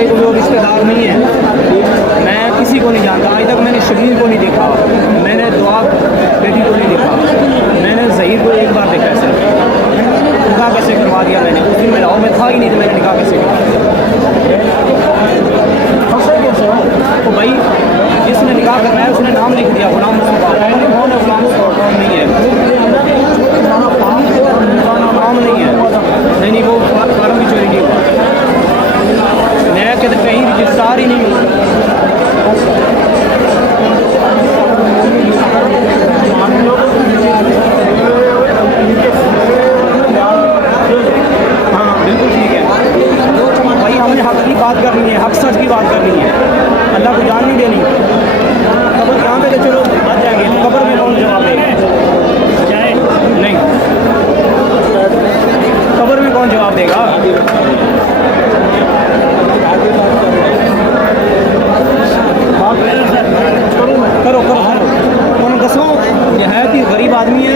हमारे कोई और रिश्तेदार नहीं है, मैं किसी को नहीं जानता। आज तक मैंने शबीर को नहीं देखा, मैंने दुआ बेटी को नहीं देखा, मैंने जहीर को एक बार देखा है सिर्फ। निकाह कैसे करवा दिया मैंने? उस दिन मैं लाहौर में था ही नहीं, तो मैंने निकाह कैसे करवा दिया? तो भाई जिसने निकाह करवाया उसने नाम लिख दिया गुलाम मुस्तफ़ा। कौन है गुलाम मुस्तफ़ा? कौन नहीं है, नाम नहीं है। नहीं वो फार्म भी चोरी नहीं हुआ, मैं कहते कहीं रजिस्ट्रार ही नहीं हूँ। हाँ बिल्कुल ठीक है भाई, हमने हक की बात करनी है, हक सच की बात करनी है, अल्लाह को जान नहीं देनी। कब्र यहाँ पे तो चलो आ जाएंगे, कब्र में कौन जवाब देगा? नहीं, कब्र में कौन जवाब देगा? करो करो उन्होंने दसो नहायत ही गरीब आदमी है,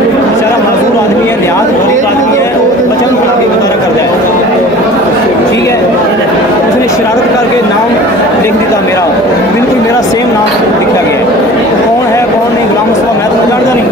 बेचारा मजदूर आदमी है, नहायत गरीब आदमी है, बचन बना के गुजारा कर जाए, ठीक है। उसने शरारत करके नाम लिख दिया मेरा, बिल्कुल मेरा सेम नाम लिखा गया है। कौन है कौन नहीं गुलाम मुस्तफ़ा मैं तो जानता नहीं।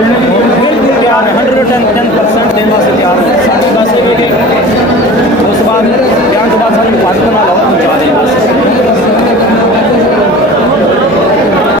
बिल्कुल तैयार है 110% देने वास्ते तैयार है बस ये भी उस बाद बयान तो बाद सानू हिफाजत नाल